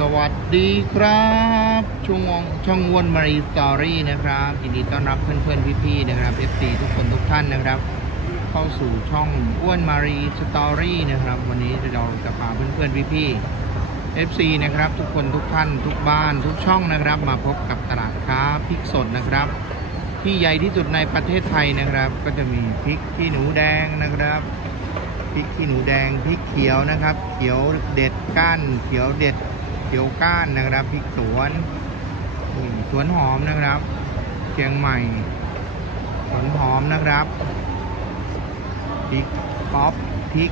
สวัสดีครับช่วงช่องวนมารีสตอรี่นะครับยินดีต้อนรับเพื่อนๆพี่ๆนะครับ FC ทุกคนทุกท่านนะครับ เข้าสู่ช่องอ้วนมารีสตอรี่นะครับ วันนี้เราจะพาเพื่อนๆพี่ๆ FC นะครับ ทุกคนทุกท่านทุกบ้านทุกช่องนะครับ มาพบกับตลาดค้าพริกสดนะครับ ที่ใหญ่ที่สุดในประเทศไทยนะครับ ก็จะมีพริกขี้หนูแดงนะครับพริกขี้หนูแดงพริกเขียวนะครับ เขียวเด็ดก้านเขียวเด็ด เขียวก้านนะครับพริกสวนสวนหอมนะครับ เชียงใหม่ สวนหอมนะครับพริกป๊อปพริก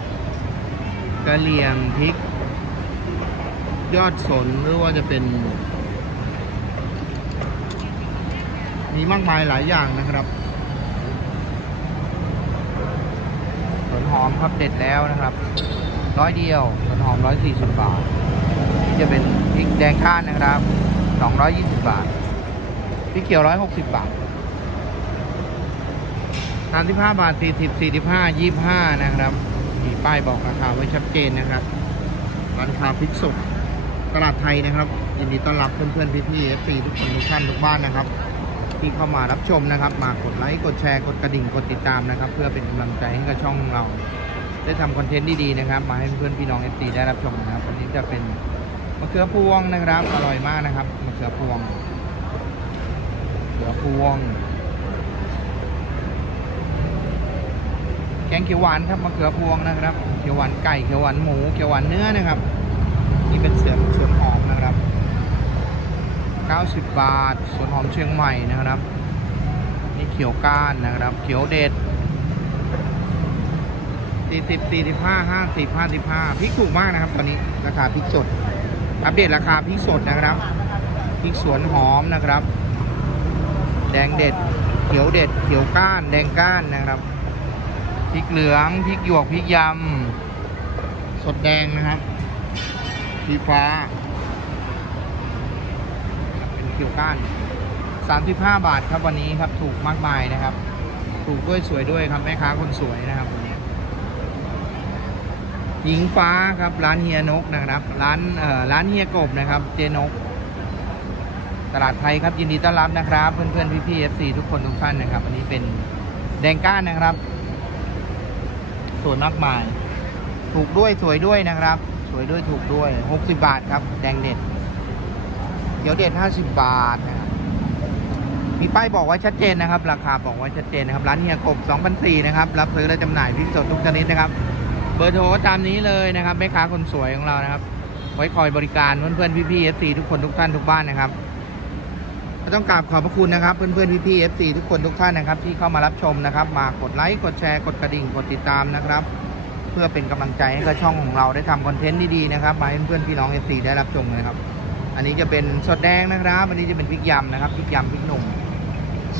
กระเหรี่ยงพริก ยอดสนหรือว่าจะเป็น มีมากมายหลายอย่างนะครับสวนหอมครับเด็ดแล้วนะครับ ร้อยเดียวสวนหอมร้อยสี่สิบบาท นี่จะเป็นพริกแดงข้านนะครับสองร้อยยี่สิบบาทพริกเขียวร้อยหกสิบบาทสามสิบห้าบาทสี่สิบสี่สิบห้ายี่ห้านะครับ มีป้ายบอกราคาไว้ชัดเจนนะครับร้านค้าพริกสดตลาดไทยนะครับ ยินดีต้อนรับเพื่อนๆพี่ๆเอฟซีทุกคนทุกท่านทุกบ้านนะครับ ที่เข้ามารับชมนะครับ มากดไลค์กดแชร์กดกระดิ่งกดติดตามนะครับ เพื่อเป็นกำลังใจให้กับช่องเรา ได้ทำคอนเทนต์ดีๆนะครับ มาให้เพื่อนพี่น้องเอฟซีได้รับชมนะครับวันนี้จะเป็น มะเขือพวงนะครับ อร่อยมากนะครับมะเขือพวงเขือพวง แกงเขียวหวานครับมะเขือพวงนะครับ เขียวหวานไก่เขียวหวานหมูเขียวหวานเนื้อนะครับ นี่เป็นเสือสวนหอมนะครับ90 บาทสวนหอมเชียงใหม่นะครับ นี่เขียวก้านนะครับ เขียวเด็ด40 45 50 55พริกถูกมากนะครับ ตอนนี้ราคาพริกสด อัปเดตราคาพริกสดนะครับพริกสวนหอมนะครับ แดงเด็ด เขียวเด็ด เขียวก้าน แดงก้านนะครับพริกเหลืองพริกหยวกพริกยำสดแดงนะครับสีฟ้า เป็นเขียวก้าน35 บาทครับวันนี้ครับถูกมากมายนะครับ ถูกด้วยสวยด้วยครับแม่ค้าคนสวยนะครับวันนี้ หญิงฟ้าครับร้านเฮียนกนะครับ ร้านเอ่อร้านเฮียกบนะครับ เจนก ตลาดไทยครับยินดีต้อนรับนะครับ เพื่อนๆพี่ๆ FC ทุกคนทุกท่านนะครับ อันนี้เป็นแดงก้านนะครับสวยมากมาย ถูกด้วยสวยด้วยนะครับ สวยด้วยถูกด้วย 60 บาทครับ แดงเด็ดเดี๋ยวเด็ด 50 บาทนะครับมีป้ายบอกไว้ชัดเจนนะครับ ราคาบอกไว้ชัดเจนนะครับ ร้านเฮียกบ2,004นะครับ รับซื้อและจำหน่ายพริกสดทุกชนิดนะครับ บอร์โทรตามนี้เลยนะครับแม่ค้าคนสวยของเรานะครับ ไว้คอยบริการเพื่อนๆพี่ๆ FC ทุกคนทุกท่านทุกบ้านนะครับก็ต้องกราบขอบพระคุณนะครับ เพื่อนๆพี่ๆ FC ทุกคนทุกท่านนะครับ ที่เข้ามารับชมนะครับ มากดไลค์กดแชร์กดกระดิ่งกดติดตามนะครับ เพื่อเป็นกำลังใจให้กับช่องของเราได้ทำคอนเทนต์ดีๆนะครับมาให้เพื่อนๆพี่น้อง FC ได้รับชมนะครับ อันนี้จะเป็นสดแดงนะครับอันนี้จะเป็นพริกยำนะครับพริกยำพริกหนุ่ม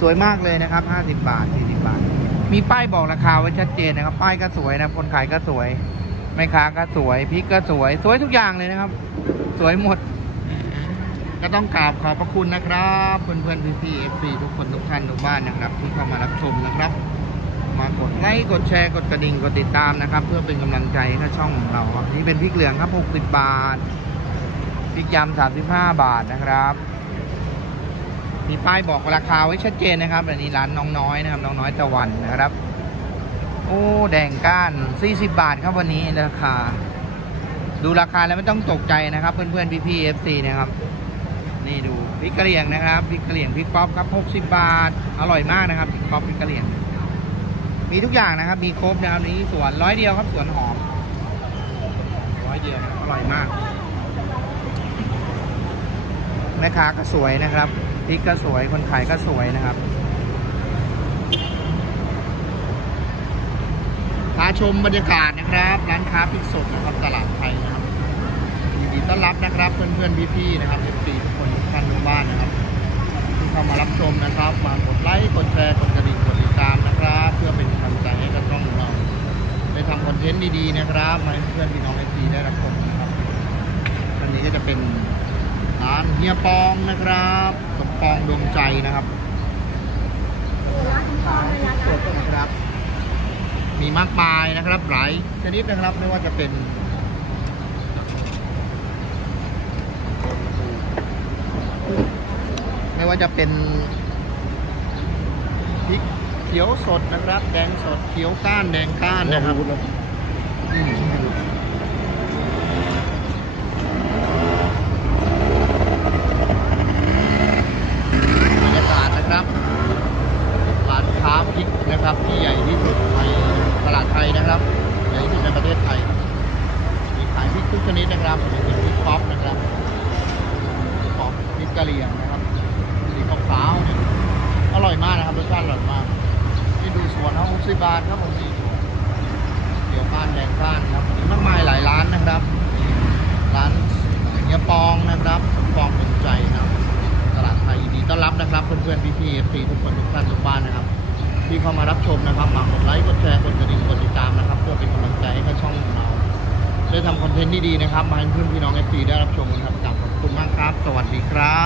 สวยมากเลยนะครับ 50 บาท 40 บาท มีป้ายบอกราคาไว้ชัดเจนนะครับ ป้ายก็สวยนะคนขายก็สวยแม่ค้าก็สวยพริกก็สวยสวยทุกอย่างเลยนะครับ สวยหมด ก็ต้องกราบขอบพระคุณนะครับเพื่อนๆพี่ๆเอฟซีทุกคนทุกท่านทุกบ้านนะครับ ที่เข้ามารับชมนะครับ มากดไลค์กดแชร์กดกระดิ่งกดติดตามนะครับ เพื่อเป็นกำลังใจให้ช่องของเราครับนี่เป็นพริกเหลืองครับ60บาทพริกยำ35 บาทนะครับ มีป้ายบอกราคาไว้ชัดเจนนะครับ อันนี้ร้านน้องน้อยนะครับ น้องน้อยตะวันนะครับ โอ้แดงก้าน 40 บาทครับวันนี้ราคา ดูราคาแล้วไม่ต้องตกใจนะครับ เพื่อนๆพี่ๆ FC นะครับ นี่ดูพริกกะเหรี่ยงนะครับพริกกะเหรี่ยงพริกป๊อปครับ 60 บาท อร่อยมากนะครับพริกป๊อปพริกกะเหรี่ยง มีทุกอย่างนะครับ มีครบนะครับนี้สวนร้อยเดียวครับสวนหอมร้อยเดียวอร่อยมากแม่ค้าก็สวยนะครับ พริกก็สวยคนขายก็สวยนะครับพาชมบรรยากาศนะครับ ร้านค้าพริกสดนะครับตลาดไทยนะครับยินดีต้อนรับนะครับเพื่อนๆพี่ๆนะครับเอฟซีทุกคนทุกท่านทุกบ้านนะครับที่เข้ามารับชมนะครับมากดไลค์กดแชร์กดกระดิ่งกดติดตามนะครับ เพื่อเป็นกำลังใจให้กับช่องของเราได้ทำคอนเทนต์ดีๆนะครับมาให้เพื่อนพี่น้องเอฟซีได้รับชมนะครับอันนี้ก็จะเป็น้านเฮียปองนะครับสมปองดวงใจนะครับร้านสดนะครับ มีมากมายนะครับ หลายชนิดนะครับไม่ว่าจะเป็นไม่ว่าจะเป็นพริกเขียวสดนะครับ แดงสดเขียวก้านแดงก้านนะครับ นิดนะครับมีเป็นพริกป๊อปนะครับพริกป๊อปพริกกะเหรี่ยงนะครับสีขาวๆเนี่ยอร่อยมากนะครับรสชาติอร่อยมากนี่ดูสวนเขาหกสิบบาทครับผมนี่เขียวก้านแดงก้านครับมีมากมายหลายร้านนะครับร้านเฮียปองนะครับสมปองเป็นใจนะครับตลาดไทยดีต้อนรับนะครับเพื่อนๆพี่ๆเอฟซีทุกคนทุกท่านทุกบ้านนะครับ ที่เข้ามารับชมนะครับฝากกดไลค์กดแชร์กดกระดิ่งกดติดตามนะครับเพื่อเป็นกำลังใจให้กับช่องของเรา ได้ทำคอนเทนต์ที่ดีนะครับ มาให้เพื่อนพี่น้องเอฟซีได้รับชมกันครับกราบขอบคุณมากครับ สวัสดีครับ